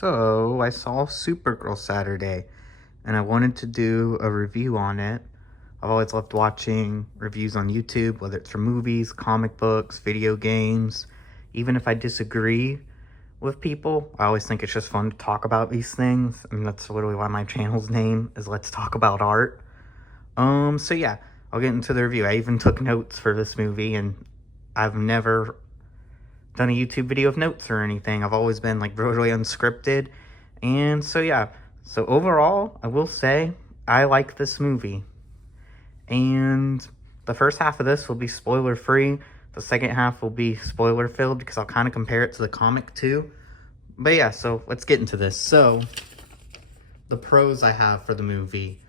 So I saw Supergirl Saturday and I wanted to do a review on it. I've always loved watching reviews on YouTube, whether it's for movies, comic books, video games. Even if I disagree with people, I always think it's just fun to talk about these things. I mean, that's literally why my channel's name is Let's Talk About Art. So yeah, I'll get into the review. I even took notes for this movie, and I've never done a YouTube video of notes or anything. I've always been like really unscripted. And so yeah, so overall, I will say I like this movie. And the first half of this will be spoiler free. The second half will be spoiler filled because I'll kind of compare it to the comic too. But yeah, so let's get into this. So the pros I have for the movie.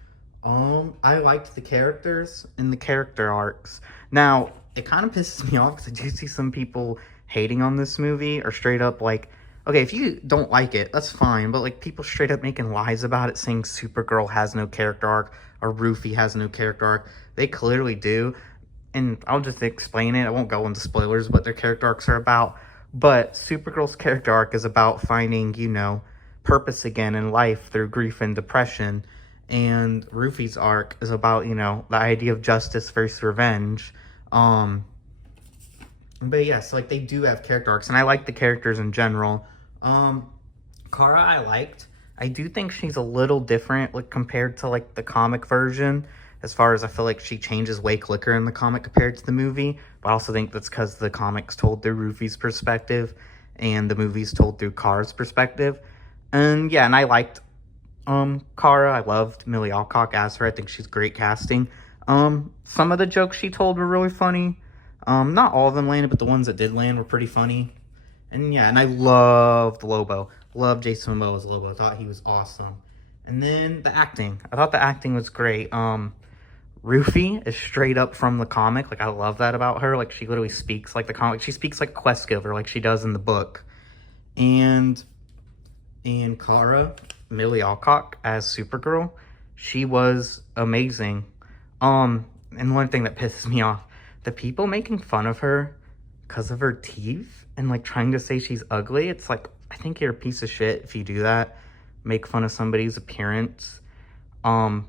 I liked the characters and the character arcs. Now, it kind of pisses me off because I do see some people hating on this movie, or straight up like, okay, if you don't like it, that's fine, but like people straight up making lies about it, saying Supergirl has no character arc or Rufy has no character arc. They clearly do, and I'll just explain it. I won't go into spoilers what their character arcs are about, but Supergirl's character arc is about finding, purpose again in life through grief and depression. And Rufy's arc is about, the idea of justice versus revenge. But yes, like they do have character arcs, and I like the characters in general. Kara I liked. I do think she's a little different, like compared to like the comic version, as far as I feel like she changes way quicker in the comic compared to the movie. But I also think that's because the comic's told through Rufy's perspective, and the movie's told through Kara's perspective. And yeah, and I liked Kara. I loved Millie Alcock as her. I think she's great casting. Some of the jokes she told were really funny. Not all of them landed, but the ones that did land were pretty funny. And yeah, and I loved Lobo. Loved Jason Momoa as Lobo. I thought he was awesome. And then the acting. I thought the acting was great. Rufy is straight up from the comic. Like, I love that about her. Like, she literally speaks like the comic. She speaks like Quest Giver, like she does in the book. And Kara, Millie Alcock as Supergirl, she was amazing. And one thing that pisses me off, the people making fun of her because of her teeth and like trying to say she's ugly, it's like, I think you're a piece of shit if you do that. Make fun of somebody's appearance. And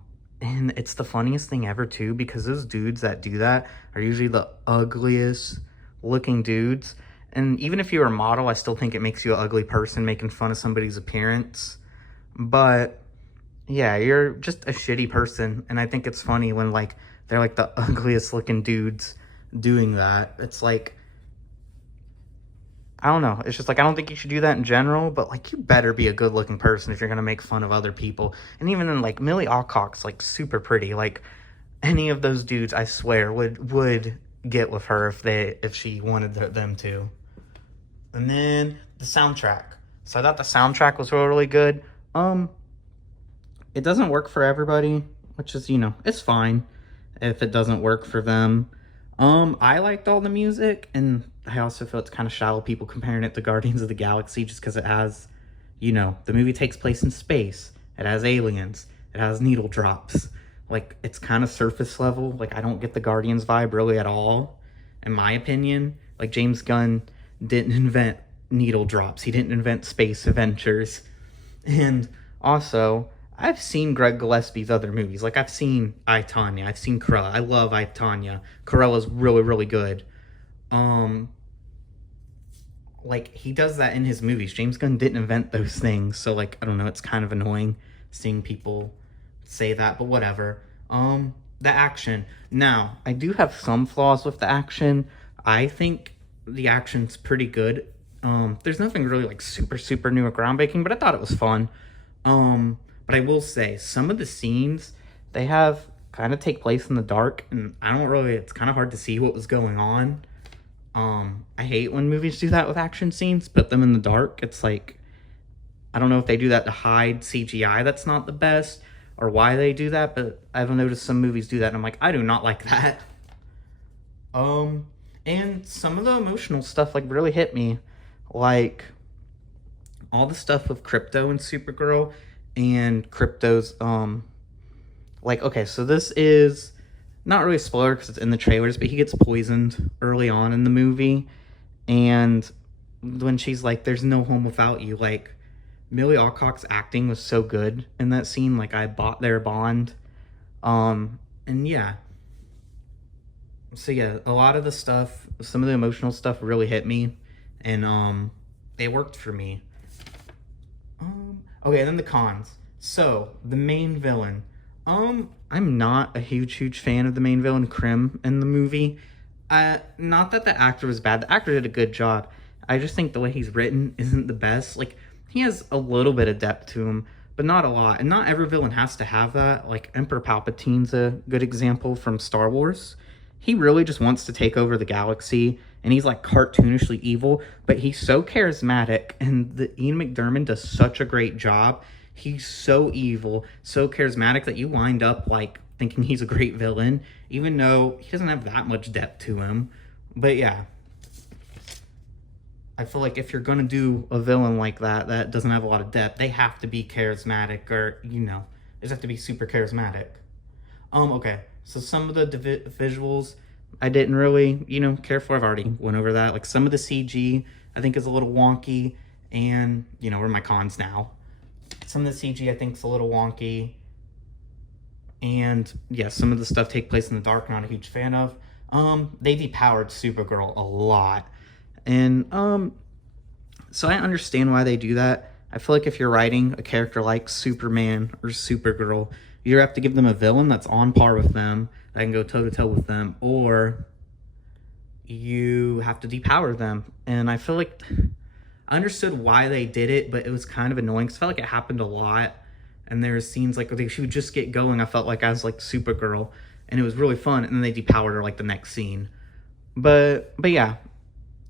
it's the funniest thing ever too, because those dudes that do that are usually the ugliest looking dudes. And even if you're a model, I still think it makes you an ugly person making fun of somebody's appearance. But yeah, you're just a shitty person. And I think it's funny when like they're like the ugliest looking dudes doing that. It's like, I don't know. It's just like, I don't think you should do that in general, but like you better be a good looking person if you're going to make fun of other people. And even then, like Millie Alcock's like super pretty. Like any of those dudes, I swear, would get with her if she wanted them to. And then the soundtrack. So I thought the soundtrack was really good. It doesn't work for everybody, which is, it's fine if it doesn't work for them. I liked all the music, and I also feel it's kind of shallow people comparing it to Guardians of the Galaxy just because it has, the movie takes place in space. It has aliens. It has needle drops. Like, it's kind of surface level. Like, I don't get the Guardians vibe really at all, in my opinion. Like, James Gunn didn't invent needle drops. He didn't invent space adventures. And also, I've seen Greg Gillespie's other movies. Like, I've seen I, Tonya. I've seen Cruella. I love I, Tonya. Cruella's really, really good. Like, he does that in his movies. James Gunn didn't invent those things. So, like, I don't know. It's kind of annoying seeing people say that. But whatever. The action. Now, I do have some flaws with the action. I think the action's pretty good. There's nothing really, like, super, super new or groundbreaking. But I thought it was fun. But I will say, some of the scenes they have kind of take place in the dark, and it's kind of hard to see what was going on. I hate when movies do that with action scenes, put them in the dark. It's like, I don't know if they do that to hide CGI that's not the best, or why they do that, but I've noticed some movies do that, and I'm like, I do not like that. And some of the emotional stuff, like, really hit me. Like, all the stuff with Crypto and Supergirl, and Crypto's, like, okay, so this is not really a spoiler because it's in the trailers, but he gets poisoned early on in the movie, and when she's like, there's no home without you, like, Millie Alcock's acting was so good in that scene. Like, I bought their bond. And yeah. So yeah, a lot of the stuff, some of the emotional stuff really hit me, and it worked for me. Okay, then the cons. So, the main villain. I'm not a huge fan of the main villain, Krim, in the movie. Not that the actor was bad. The actor did a good job. I just think the way he's written isn't the best. Like, he has a little bit of depth to him, but not a lot. And not every villain has to have that. Like, Emperor Palpatine's a good example from Star Wars. He really just wants to take over the galaxy, and he's like cartoonishly evil, but he's so charismatic, and Ian McDiarmid does such a great job. He's so evil, so charismatic that you wind up like thinking he's a great villain, even though he doesn't have that much depth to him. But yeah, I feel like if you're gonna do a villain like that doesn't have a lot of depth, they have to be charismatic, or they just have to be super charismatic. Okay, so some of the visuals I didn't really, care for. I've already went over that. Like, some of the CG I think is a little wonky, and, we're in my cons now. Some of the CG I think is a little wonky, and, yeah, some of the stuff take place in the dark, not a huge fan of. They depowered Supergirl a lot, and, so I understand why they do that. I feel like if you're writing a character like Superman or Supergirl, you have to give them a villain that's on par with them, that can go toe-to-toe with them, or you have to depower them. And I feel like I understood why they did it, but it was kind of annoying, because I felt like it happened a lot, and there were scenes like she would just get going, I felt like I was like Supergirl, and it was really fun, and then they depowered her like the next scene. But yeah,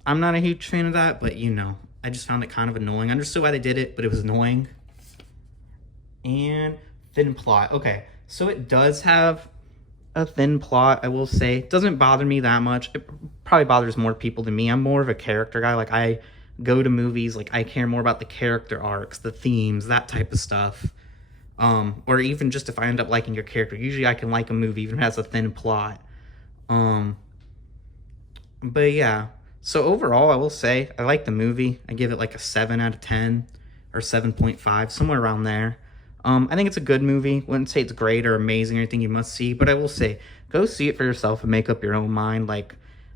I'm not a huge fan of that, but I just found it kind of annoying. I understood why they did it, but it was annoying. And thin plot. Okay, so it does have a thin plot, I will say. It doesn't bother me that much. It probably bothers more people than me. I'm more of a character guy. Like, I go to movies, like, I care more about the character arcs, the themes, that type of stuff. Or even just if I end up liking your character. Usually I can like a movie even if it has a thin plot. But yeah. So overall, I will say, I like the movie. I give it like a 7 out of 10 or 7.5, somewhere around there. I think it's a good movie. Wouldn't say it's great or amazing or anything you must see, but I will say, go see it for yourself and make up your own mind. Like,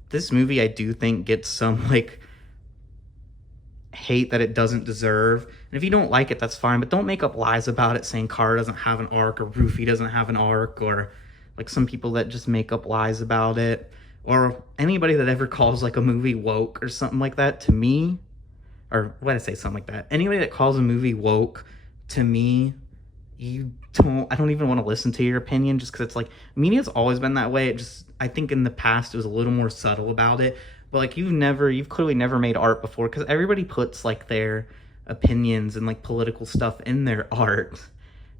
this movie, I do think gets some, like, hate that it doesn't deserve. And if you don't like it, that's fine, but don't make up lies about it saying Kara doesn't have an arc or Rufy doesn't have an arc, or, like, some people that just make up lies about it. Or anybody that ever calls, like, a movie woke or something like that, to me, or what did I say, something like that. Anybody that calls a movie woke, to me, I don't even want to listen to your opinion, just because it's like, media's always been that way. I think in the past it was a little more subtle about it, but like, you've clearly never made art before, because everybody puts like their opinions and like political stuff in their art,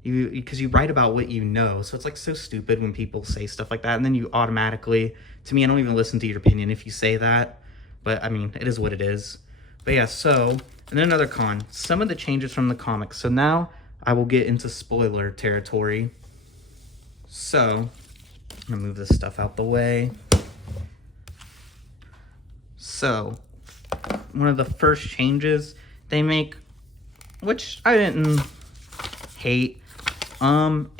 because you write about what you know. So it's like so stupid when people say stuff like that, and then you automatically, to me, I don't even listen to your opinion if you say that, but I mean, it is what it is. But yeah, so, and then another con, some of the changes from the comics. So now I will get into spoiler territory. So, I'm gonna move this stuff out the way. So, one of the first changes they make, which I didn't hate,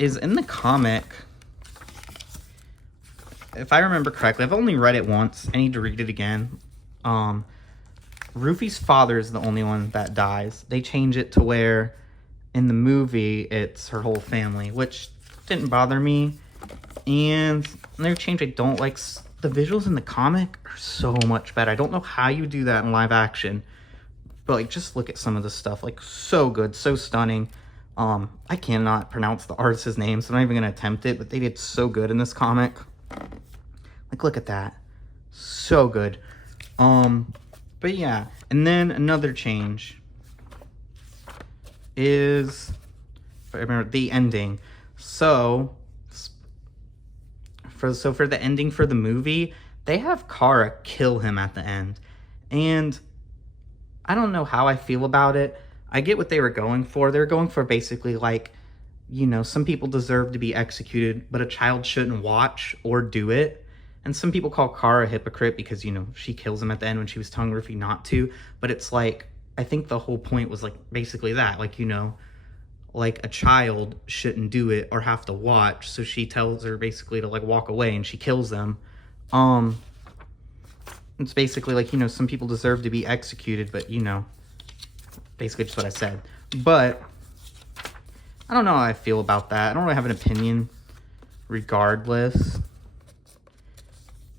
is in the comic. If I remember correctly, I've only read it once. I need to read it again. Rufy's father is the only one that dies. They change it to where in the movie it's her whole family, which didn't bother me. And another change I don't like, the visuals in the comic are so much better. I don't know how you do that in live action, but like, just look at some of the stuff, like, so good, so stunning. I cannot pronounce the artist's name, so I'm not even gonna attempt it, but they did so good in this comic. Like, look at that, so good. But yeah, and then another change is, if I remember, the ending. So for the ending for the movie, they have Kara kill him at the end, and I don't know how I feel about it. I get what they were going for. They were going for basically like, some people deserve to be executed, but a child shouldn't watch or do it. And some people call Kara a hypocrite because, she kills him at the end when she was telling Rufy not to. But it's like, I think the whole point was like basically that, like, you know, like a child shouldn't do it or have to watch, so she tells her basically to like walk away and she kills them. Um it's basically like, you know, some people deserve to be executed, but you know, basically just what I said. But I don't know how I feel about that. I don't really have an opinion regardless.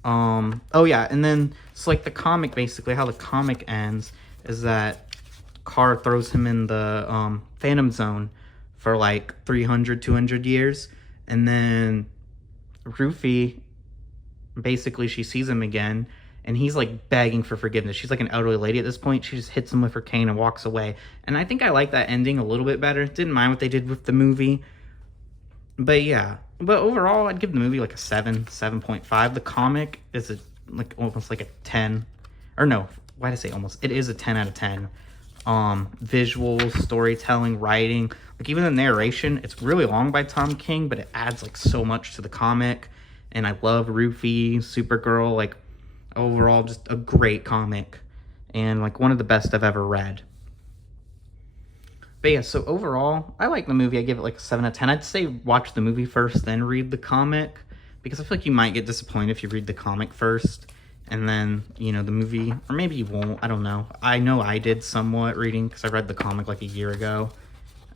Oh yeah, and then it's like the comic, basically how the comic ends is that Kara throws him in the Phantom Zone for like 300, 200 years, and then Rufy, basically she sees him again, and he's like begging for forgiveness. She's like an elderly lady at this point. She just hits him with her cane and walks away. And I think I like that ending a little bit better. Didn't mind what they did with the movie. But yeah, but overall, I'd give the movie like a 7.5. The comic is like almost like a 10. Or no, why did I say almost? It is a 10 out of 10. Visuals, storytelling, writing, like even the narration, it's really long by Tom King, but it adds like so much to the comic. And I love Rufy, Supergirl, like overall just a great comic and like one of the best I've ever read. But yeah, so overall, I like the movie. I give it like a 7 out of 10. I'd say watch the movie first, then read the comic, because I feel like you might get disappointed if you read the comic first, and then, you know, the movie, or maybe you won't, I don't know. I know I did somewhat reading, because I read the comic like a year ago,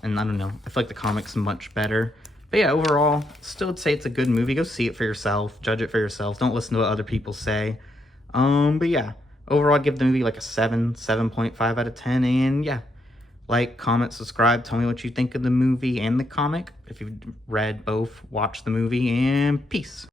and I don't know. I feel like the comic's much better. But yeah, overall, still would say it's a good movie. Go see it for yourself. Judge it for yourself. Don't listen to what other people say. But yeah, overall, I'd give the movie like a 7.5 out of 10, and yeah. Like, comment, subscribe, tell me what you think of the movie and the comic. If you've read both, watch the movie, and peace.